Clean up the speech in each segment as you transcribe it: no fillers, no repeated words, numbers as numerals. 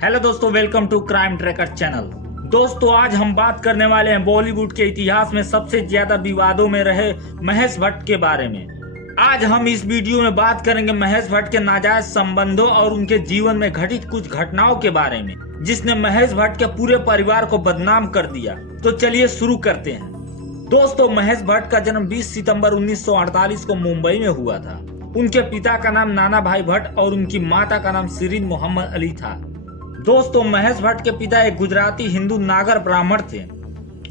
Hello दोस्तों, welcome to crime tracker channel. दोस्तों, आज हम बात करने वाले हैं बॉलीवुड के इतिहास में सबसे ज्यादा विवादों में रहे महेश भट्ट के बारे में। आज हम इस वीडियो में बात करेंगे महेश भट्ट के नाजायज संबंधों और उनके जीवन में घटित कुछ घटनाओं के बारे में, जिसने महेश भट्ट के पूरे परिवार को बदनाम कर दिया। तो चलिए शुरू करते हैं। दोस्तों, महेश भट्ट का जन्म 20 सितंबर 1948 को मुंबई में हुआ था। उनके पिता का नाम नाना भाई भट्ट और उनकी माता का नाम शिरीन मोहम्मद अली था। दोस्तों, महेश भट्ट के पिता एक गुजराती हिंदू नागर ब्राह्मण थे,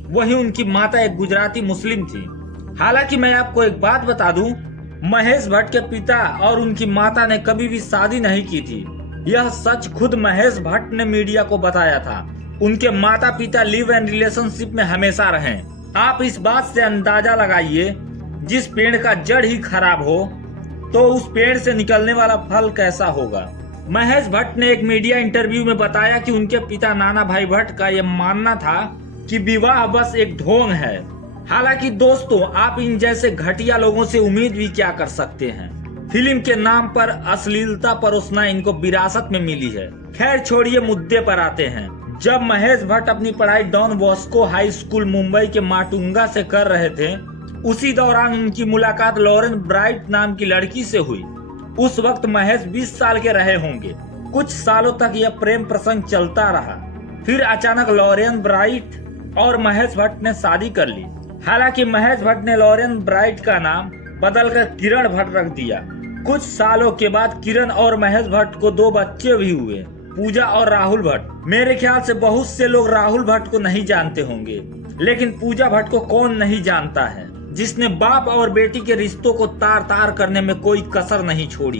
वहीं उनकी माता एक गुजराती मुस्लिम थी। हालांकि मैं आपको एक बात बता दूं, महेश भट्ट के पिता और उनकी माता ने कभी भी शादी नहीं की थी। यह सच खुद महेश भट्ट ने मीडिया को बताया था। उनके माता पिता लिव एंड रिलेशनशिप में हमेशा रहे। आप इस बात से अंदाजा लगाइए, जिस पेड़ का जड़ ही खराब हो तो उस पेड़ से निकलने वाला फल कैसा होगा। महेश भट्ट ने एक मीडिया इंटरव्यू में बताया कि उनके पिता नाना भाई भट्ट का यह मानना था कि विवाह बस एक ढोंग है। हालांकि दोस्तों, आप इन जैसे घटिया लोगों से उम्मीद भी क्या कर सकते हैं। फिल्म के नाम पर अश्लीलता परोसना इनको विरासत में मिली है। खैर छोड़िए, मुद्दे पर आते हैं। जब महेश भट्ट अपनी पढ़ाई Don Bosco high school Mumbai के माटुंगा से कर रहे थे, उसी दौरान उनकी मुलाकात लॉरेन ब्राइट नाम की लड़की से हुई। उस वक्त महेश 20 साल के रहे होंगे। कुछ सालों तक यह प्रेम प्रसंग चलता रहा। फिर अचानक लॉरेन ब्राइट और महेश भट्ट ने शादी कर ली। हालांकि महेश भट्ट ने लॉरेन ब्राइट का नाम बदलकर किरण भट्ट रख दिया। कुछ सालों के बाद किरण और महेश भट्ट को 2 बच्चे भी हुए, पूजा और राहुल भट्ट। मेरे ख्याल से बहुत से लोग राहुल भट्ट को नहीं जानते होंगे, लेकिन पूजा भट्ट को कौन नहीं जानता है, जिसने बाप और बेटी के रिश्तों को तार तार करने में कोई कसर नहीं छोड़ी।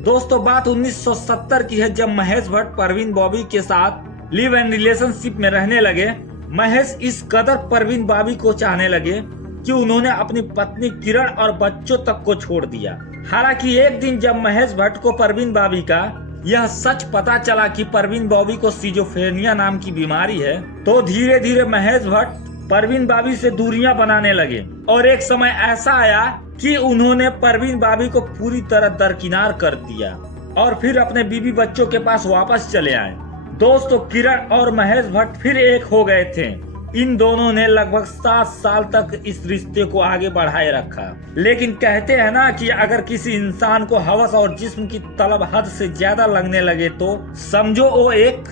दोस्तों, बात 1970 की है, जब महेश भट्ट परवीन बॉबी के साथ लिव एंड रिलेशनशिप में रहने लगे। महेश इस कदर परवीन बॉबी को चाहने लगे कि उन्होंने अपनी पत्नी किरण और बच्चों तक को छोड़ दिया। हालांकि एक दिन जब महेश भट्ट को परवीन बॉबी का यह सच पता चला कि परवीन बॉबी को सिजोफ्रेनिया नाम की बीमारी है, तो धीरे धीरे महेश भट्ट परवीन बॉबी से दूरियां बनाने लगे। और एक समय ऐसा आया कि उन्होंने परवीन बॉबी को पूरी तरह दरकिनार कर दिया और फिर अपने बीवी बच्चों के पास वापस चले आए। दोस्तों, किरण और महेश भट्ट फिर एक हो गए थे। इन दोनों ने लगभग 7 साल तक इस रिश्ते को आगे बढ़ाए रखा। लेकिन कहते हैं ना कि अगर किसी इंसान को हवस और जिस्म की तलब हद से ज्यादा लगने लगे तो समझो वो एक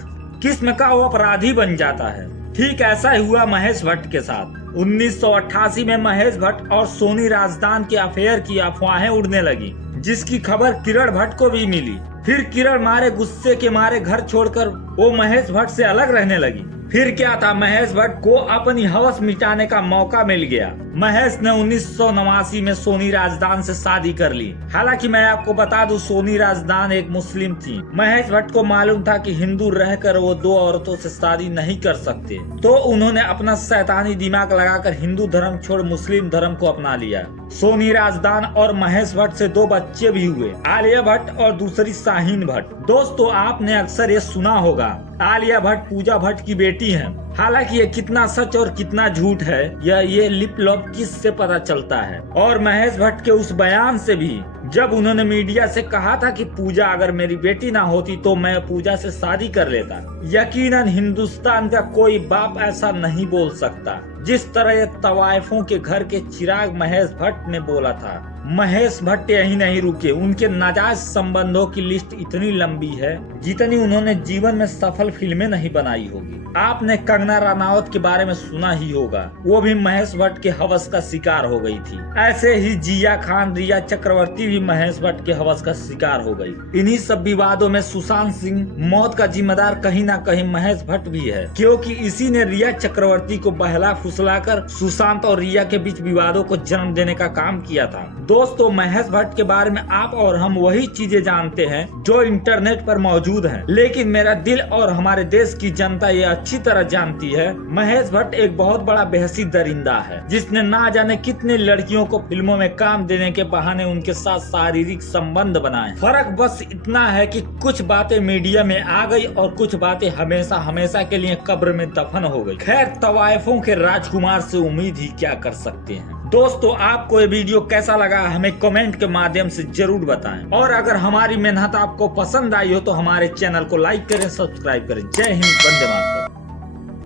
किस्म का वो अपराधी बन जाता है। ठीक ऐसा ही हुआ महेश भट्ट के साथ। 1988 में महेश भट्ट और सोनी राजदान के अफेयर की अफवाहें उड़ने लगी, जिसकी खबर किरण भट्ट को भी मिली। फिर किरण मारे गुस्से के मारे घर छोड़कर वो महेश भट्ट से अलग रहने लगी। फिर क्या था, महेश भट्ट को अपनी हवस मिटाने का मौका मिल गया। महेश ने 1989 में सोनी राजदान से शादी कर ली। हालांकि मैं आपको बता दूं, सोनी राजदान एक मुस्लिम थी। महेश भट्ट को मालूम था कि हिंदू रहकर वो 2 औरतों से शादी नहीं कर सकते, तो उन्होंने अपना शैतानी दिमाग लगाकर हिंदू धर्म छोड़ मुस्लिम धर्म को अपना लिया। सोनी राजदान और महेश भट्ट से 2 बच्चे भी हुए, आलिया भट्ट और दूसरी शाहीन भट्ट। दोस्तों, आपने अक्सर ये सुना होगा, आलिया भट्ट पूजा भट्ट की बेटी है। हालांकि ये कितना सच और कितना झूठ है, ये लिप लॉक किस से पता चलता है। और महेश भट्ट के उस बयान से भी, जब उन्होंने मीडिया से कहा था कि पूजा अगर मेरी बेटी ना होती तो मैं पूजा से शादी कर लेता। यकीनन हिंदुस्तान का कोई बाप ऐसा नहीं बोल सकता जिस तरह ये तवाइफों के घर के चिराग महेश भट्ट ने बोला था। महेश भट्ट यही नहीं रुके, उनके नाजायज संबंधों की लिस्ट इतनी लंबी है जितनी उन्होंने जीवन में सफल फिल्में नहीं बनाई होगी। आपने कंगना रनावत के बारे में सुना ही होगा, वो भी महेश भट्ट के हवस का शिकार हो गई थी। ऐसे ही जिया खान, रिया चक्रवर्ती भी महेश भट्ट के हवस का शिकार हो गई। इन्हीं सब विवादों में सुशांत सिंह मौत का जिम्मेदार कहीं ना कहीं महेश भट्ट भी है, क्योंकि इसी ने रिया चक्रवर्ती को बहला फुसलाकर सुशांत और रिया के बीच विवादों को जन्म देने का काम किया था। दोस्तों, महेश भट्ट के बारे में आप और हम वही चीजें जानते हैं जो इंटरनेट पर मौजूद हैं, लेकिन मेरा दिल और हमारे देश की जनता ये अच्छी तरह जानती है, महेश भट्ट एक बहुत बड़ा बेहसी दरिंदा है, जिसने ना जाने कितने लड़कियों को फिल्मों में काम देने के बहाने उनके साथ शारीरिक संबंध बनाए। फर्क बस इतना है कि कुछ बातें मीडिया में आ गई और कुछ बातें हमेशा हमेशा के लिए कब्र में दफन हो गई। खैर, तवाइफों के राजकुमार से उम्मीद ही क्या कर सकते हैं। दोस्तों आपको ये वीडियो कैसा लगा हमें कमेंट के माध्यम से जरूर बताएं और अगर हमारी मेहनत आपको पसंद आई हो तो हमारे चैनल को लाइक करें, सब्सक्राइब करें। जय हिंद, वंदे मातरम।